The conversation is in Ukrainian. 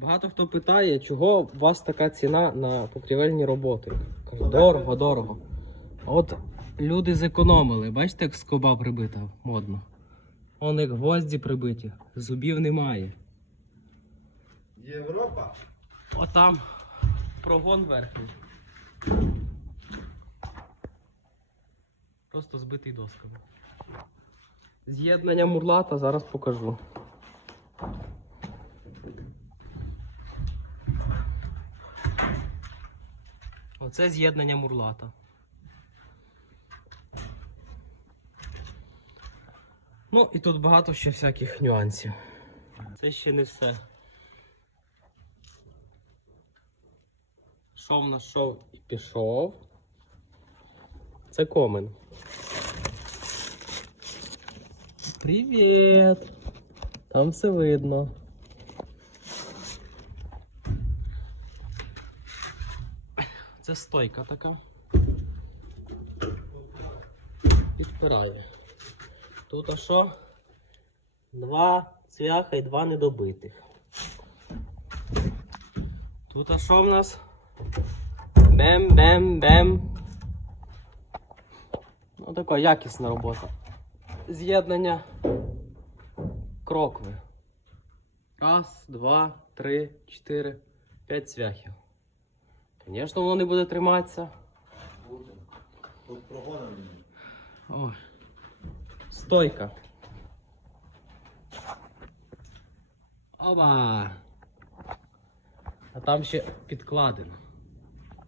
Багато хто питає, чого у вас така ціна на покрівельні роботи. Кажуть, дорого, дорого. А от люди зекономили. Бачите, як скоба прибита модно. Вон як гвозді прибиті, зубів немає. Європа. Отам прогон верхній. Просто збитий досками. З'єднання мурлата зараз покажу. Оце з'єднання мурлата. Ну і тут багато ще всяких нюансів. Це ще не все. Шов нашов і пішов. Це комен. Привіт! Там все видно. Це стойка така. Підпирає. Тут а що? Два цвяха і два недобитих. Тут а що в нас? Бем-бем-бем. Ну, така якісна робота. З'єднання крокви. Раз, два, три, чотири, п'ять цвяхів. Звісно, воно не буде триматися. Тут прогоном. О. Стойка. Оба. А там ще підкладина.